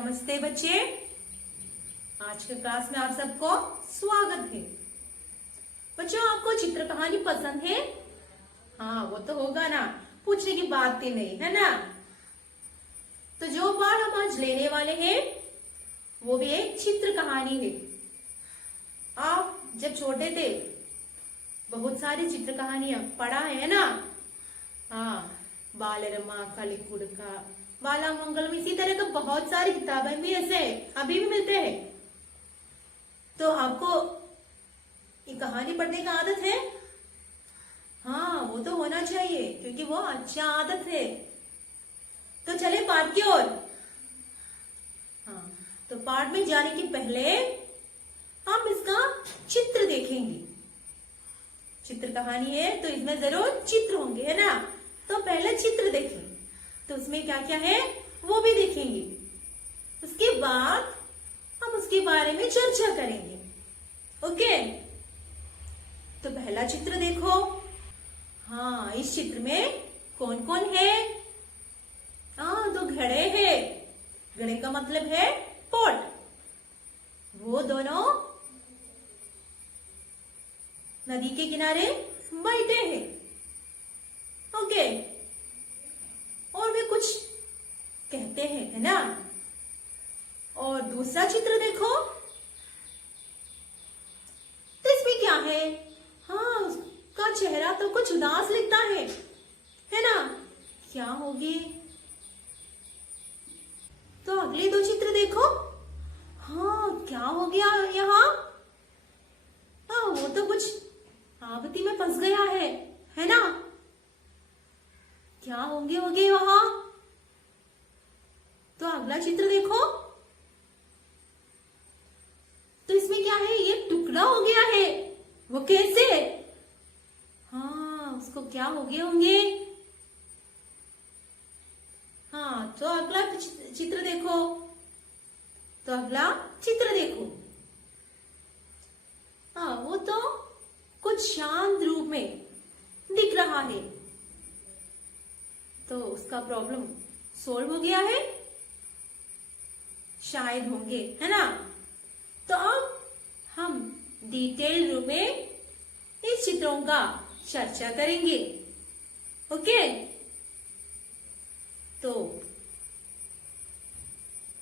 नमस्ते बच्चे। आज के क्लास में आप सबको स्वागत है। बच्चों, आपको चित्र कहानी पसंद है? हाँ, वो तो होगा ना, पूछने की बात ही नहीं है ना। तो जो पाठ हम आज लेने वाले हैं वो भी एक चित्र कहानी है। आप जब छोटे थे बहुत सारी चित्र कहानियां पढ़ा है ना। हाँ, बालरमा, कलिकुड़का, बाला मंगलम, इसी तरह का बहुत सारी किताबें भी ऐसे अभी भी मिलते हैं। तो आपको ये कहानी पढ़ने का आदत है? हाँ, वो तो होना चाहिए क्योंकि वो अच्छा आदत है। तो चले पाठ की ओर। हाँ, तो पाठ में जाने के पहले हम इसका चित्र देखेंगे। चित्र कहानी है तो इसमें जरूर चित्र होंगे, है ना। तो पहले चित्र देखें, तो उसमें क्या क्या है वो भी देखेंगे। उसके बाद हम उसके बारे में चर्चा करेंगे। ओके, तो पहला चित्र देखो। हाँ, इस चित्र में कौन कौन है? हाँ, दो घड़े हैं। घड़े का मतलब है पॉट। वो दोनों नदी के किनारे बैठे हैं। ओके, और भी कुछ कहते हैं, है ना। और दूसरा चित्र देखो, तो इसमें क्या है? हाँ, उसका चेहरा तो कुछ उदास लिखता है ना। क्या होगी? तो अगले दो चित्र देखो। हाँ, क्या हो गया यहाँ? हाँ, वो तो कुछ आपत्ति में फंस गया है ना। क्या होंगे वहां? तो अगला चित्र देखो, तो इसमें क्या है? ये टुकड़ा हो गया है। वो कैसे? हाँ, उसको क्या हो गए होंगे? हाँ, तो अगला चित्र देखो। तो अगला चित्र देखो। हाँ, वो तो कुछ शांत रूप में दिख रहा है। तो उसका प्रॉब्लम सॉल्व हो गया है शायद, होंगे, है ना। तो अब हम डिटेल रूप में इस चित्रों का चर्चा करेंगे। ओके, तो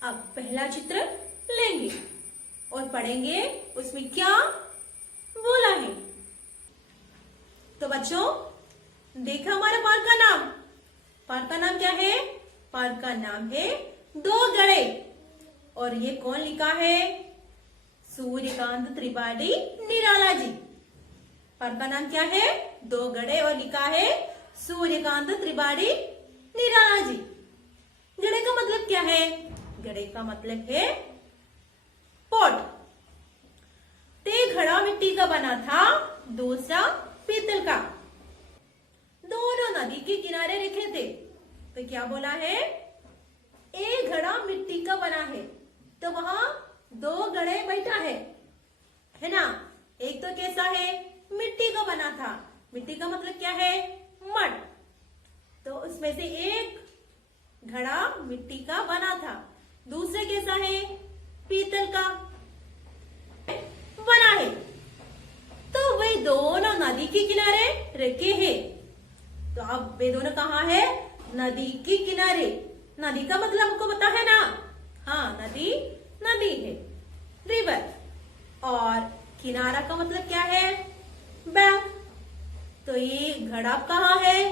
अब पहला चित्र लेंगे और पढ़ेंगे उसमें क्या बोला है। तो बच्चों, देखा हमारा पाठ का नाम? पाठ का नाम क्या है? पाठ का नाम है दो घड़े। और ये कौन लिखा है? सूर्यकांत त्रिपाठी निराला जी। पाठ का नाम क्या है? दो घड़े, और लिखा है सूर्यकांत त्रिपाठी निराला जी। घड़े का मतलब क्या है? घड़े का मतलब है पॉट। ते घड़ा मिट्टी का बना था, दूसरा पीतल का। दोनों नदी के किनारे रखे थे। तो क्या बोला है? एक घड़ा मिट्टी का बना है, तो वहां दो घड़े बैठा है ना। एक तो कैसा है? मिट्टी का बना था। मिट्टी का मतलब क्या है? मड। तो उसमें से एक घड़ा मिट्टी का बना था। दूसरा कैसा है? पीतल का बना है। तो वे दोनों नदी के किनारे रखे हैं। तो अब वे दोनों कहाँ है? नदी के किनारे। नदी का मतलब हमको पता है ना। हाँ, नदी है, रिवर। और किनारा का मतलब क्या है? बैंक। तो ये घड़ा कहाँ है?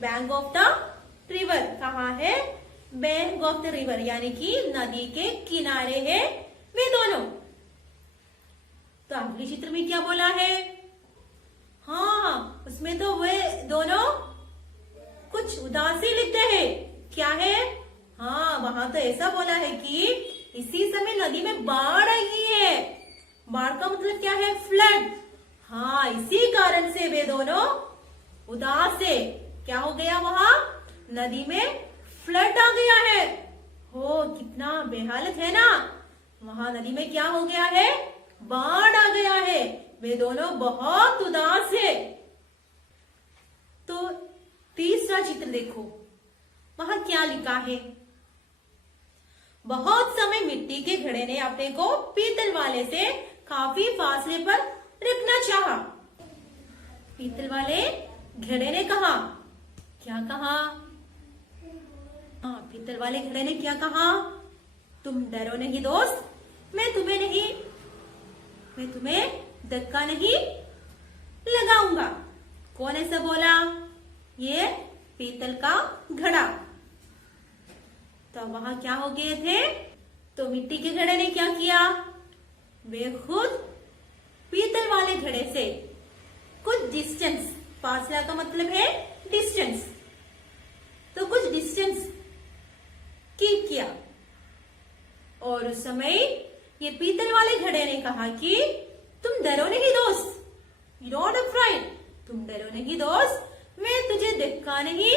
Bank of the river. कहाँ है? बैंक ऑफ द रिवर, यानी कि नदी के किनारे है वे दोनों। तो अगले चित्र में क्या बोला है? हाँ, उसमें तो वे दोनों कुछ उदासी लिखते हैं। क्या है? हाँ, वहां तो ऐसा बोला है कि इसी समय नदी में बाढ़ आई है। बाढ़ का मतलब क्या है? फ्लड। हाँ, इसी कारण से वे दोनों उदास है। क्या हो गया? वहां नदी में फ्लड आ गया है। हो, कितना बेहालत है ना। वहां नदी में क्या हो गया है? बाढ़ आ गया है। वे दोनों बहुत उदास है। तो तीसरा चित्र देखो, वहां क्या लिखा है? बहुत समय मिट्टी के घड़े ने अपने को पीतल वाले से काफी फासले पर रखना चाहा। पीतल वाले घड़े ने कहा, क्या कहा? हाँ, पीतल वाले घड़े ने क्या कहा? तुम डरो नहीं दोस्त, मैं तुम्हें धक्का नहीं लगाऊंगा। कौन ऐसा बोला? ये पीतल का घड़ा। तो वहां क्या हो गए थे? तो मिट्टी के घड़े ने क्या किया? वे खुद पीतल वाले घड़े से कुछ डिस्टेंस, फासला का मतलब है डिस्टेंस, तो कुछ डिस्टेंस कीप किया। और उस समय ये पीतल वाले घड़े ने कहा कि तुम डरो नहीं दोस्त, यू डोंट अफ्राइड, तुम डरो नहीं दोस्त, मैं तुझे धक्का नहीं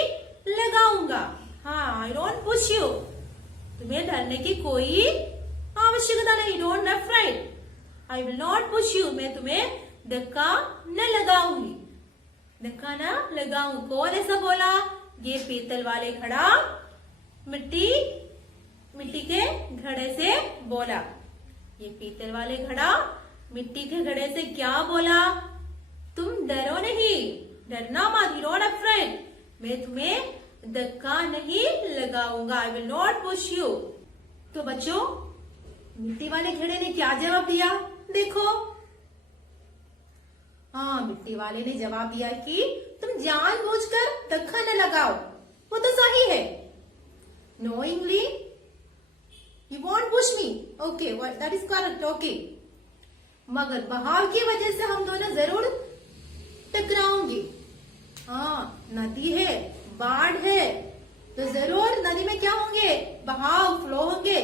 लगाऊंगा। हाँ, आई डोंट पुश यू, तुम्हें डरने की कोई आवश्यकता नहीं, don't afraid, I will not push you, मैं तुम्हें धक्का न लगाऊंगी, धक्का न लगाऊं। कौन ऐसा बोला? ये पीतल वाले घड़ा मिट्टी के घड़े से बोला। ये पीतल वाले घड़ा मिट्टी के घड़े से क्या बोला? तुम डरो नहीं, डरना मत, यू डोंट अफ्रेड, मैं तुम्हें धक्का नहीं लगाऊंगा, I will not push you. तो बच्चों, मिट्टी वाले घड़े ने क्या जवाब दिया? देखो, हाँ, मिट्टी वाले ने जवाब दिया कि तुम जानबूझकर धक्का न लगाओ, वो तो सही है। Knowingly, you won't push me. Okay, that is correct. Okay. मगर बहाव की वजह से हम दोनों जरूर टकराओगे। हाँ, नदी है, बाढ़ है, तो जरूर नदी में क्या होंगे? बहाव, फ्लो होंगे,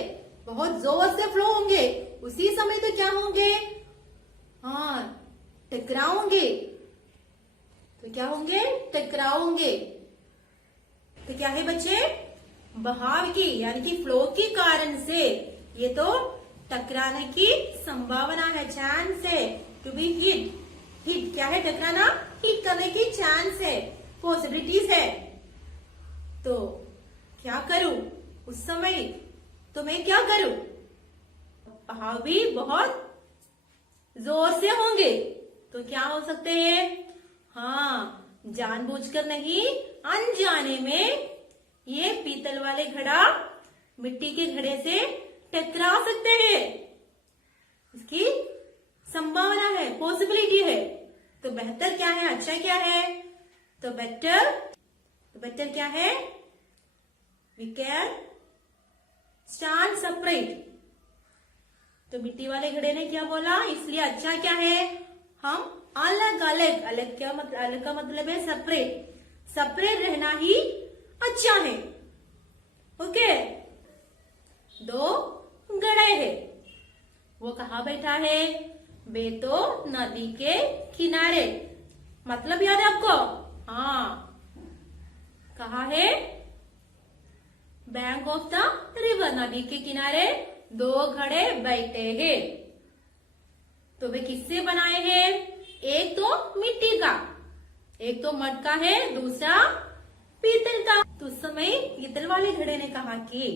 बहुत जोर से फ्लो होंगे। उसी समय तो क्या होंगे? हाँ, टकराओगे। तो क्या होंगे? टकराओगे। तो क्या है बच्चे? बहाव की यानी कि फ्लो के कारण से ये तो टकराने की संभावना है, चांस है, टू बी हिट। हिट क्या है? टकराना, हिट करने की चांस है, पॉसिबिलिटीज है। तो क्या करूं उस समय? तो मैं क्या करूं? बहाव भी बहुत जोर से होंगे, तो क्या हो सकते हैं? हाँ, जानबूझकर नहीं, अनजाने में ये पीतल वाले घड़ा मिट्टी के घड़े से टकरा सकते हैं, इसकी संभावना है, पॉसिबिलिटी है। तो बेहतर क्या है? अच्छा क्या है? तो बेटर क्या है? We can stand separate. तो मिट्टी वाले घड़े ने क्या बोला? इसलिए अच्छा क्या है? हम अलग अलग, अलग क्या मतलब? अलग का मतलब है सेपरेट, सेपरेट रहना ही अच्छा है। ओके, दो घड़े है, वो कहाँ बैठा है? वे तो नदी के किनारे, मतलब याद है आपको? हाँ, कहाँ है? बैंक ऑफ द रिवर, नदी के किनारे दो घड़े बैठे हैं। तो वे किससे बनाए हैं? एक तो मिट्टी का, एक तो मड का है, दूसरा पीतल का। तो उस समय पीतल वाले घड़े ने कहा कि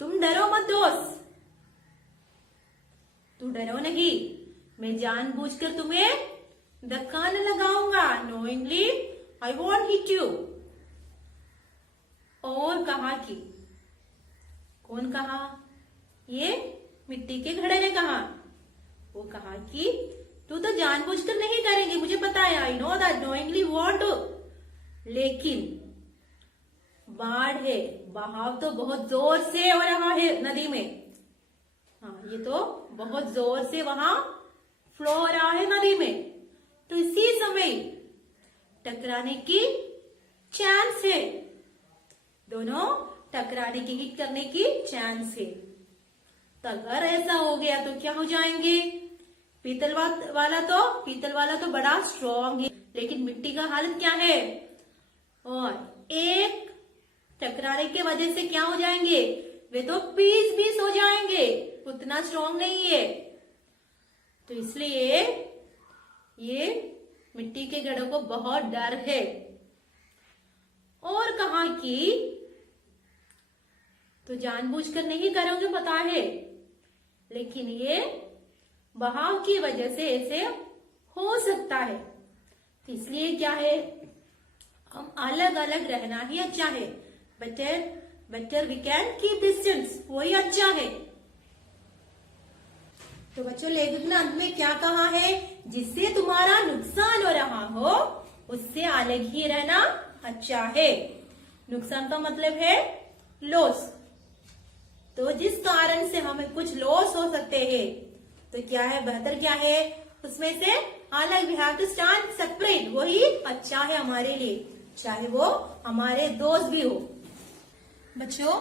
तुम डरो मत दोस्त, तू डरो नहीं, मैं जानबूझकर तुम्हें धक्का न लगाऊंगा, knowingly I want hit you. और कहा कि, कौन कहा? ये मिट्टी के घड़े ने कहा। वो कहा कि तू तो जानबूझकर नहीं करेंगे, मुझे पता है, I know that, knowingly want to, लेकिन बाढ़ है, बहाव तो बहुत जोर से हो रहा है नदी में। हाँ, ये तो बहुत जोर से वहां फ्लो हो रहा है नदी में, तो इसी समय टकराने की चांस है, दोनों टकराने की, हिट करने की चांस है। तो अगर ऐसा हो गया तो क्या हो जाएंगे? पीतल वाला तो बड़ा स्ट्रॉन्ग है, लेकिन मिट्टी का हालत क्या है? और एक टकराने की वजह से क्या हो जाएंगे? वे तो पीस हो जाएंगे, उतना स्ट्रॉन्ग नहीं है। तो इसलिए ये मिट्टी के घड़ों को बहुत डर है। और कहा कि तो जानबूझकर नहीं करोगे पता है, लेकिन ये बहाव की वजह से ऐसे हो सकता है। तो इसलिए क्या है, हम अलग अलग रहना ही अच्छा है। Better we can keep distance, वही अच्छा है। तो बच्चों, लेखक ने अंत में क्या कहा है, जिससे तुम्हारा नुकसान हो रहा हो उससे अलग ही रहना अच्छा है। नुकसान का मतलब है लॉस। तो जिस कारण से हमें कुछ लॉस हो सकते हैं, तो क्या है, बेहतर क्या है, उसमें से अलग, we have to stand separate, वही अच्छा है हमारे लिए, चाहे वो हमारे दोस्त भी हो। बच्चों,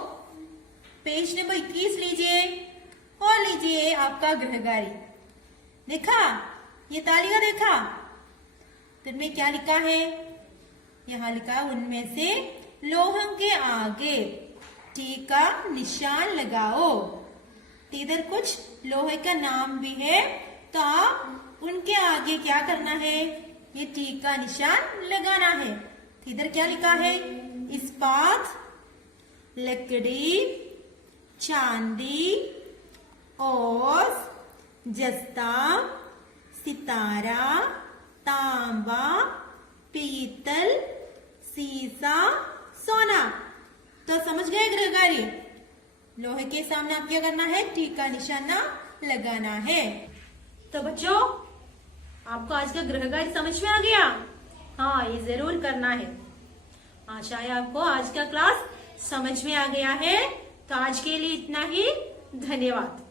पेज नंबर 21 लीजिए और लीजिए आपका गृहकार्य। देखा, ये तालिका देखा, तो इनमें क्या लिखा है, यहाँ लिखा है, उनमें से लोहम के आगे टी का निशान लगाओ। तो इधर कुछ लोहे का नाम भी है, तो आप उनके आगे क्या करना है, ये टी का निशान लगाना है। तो इधर क्या लिखा है, इस्पात, लकड़ी, चांदी, ओस, जस्ता, सितारा, तांबा, पीतल, सीसा, सोना। तो समझ गए गृहकार्य, लोहे के सामने आप क्या करना है, टी का निशाना लगाना है। तो बच्चों, आपको आज का गृहकार्य समझ में आ गया? हाँ, ये जरूर करना है। आशा है आपको आज का क्लास समझ में आ गया है। तो आज के लिए इतना ही, धन्यवाद।